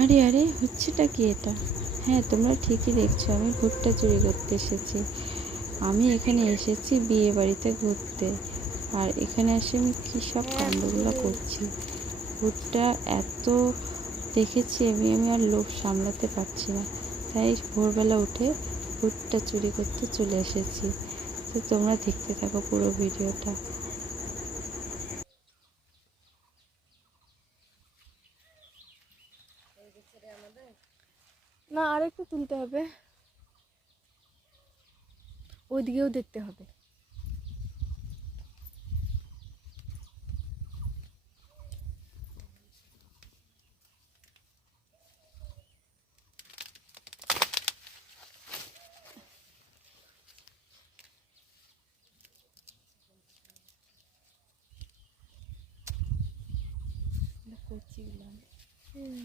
আরে আরে, হচ্ছেটা কি এটা? হ্যাঁ, তোমরা ঠিকই দেখছো, আমি ভুট্টা চুরি করতে এসেছি। আমি এখানে এসেছি বিয়ে বাড়িতে ঘুরতে, আর এখানে এসে আমি কী সব কাণ্ডগুলো করছি। ভুট্টা এত দেখেছি আমি আর লোভ সামলাতে পারছি না, তাই ভোরবেলা উঠে ভুট্টা চুরি করতে চলে এসেছি। তো তোমরা দেখতে থাকো পুরো ভিডিওটা। না, আরেকটু তুলতে হবে, ওইদিকেও দেখতে হবে। করছি হুম।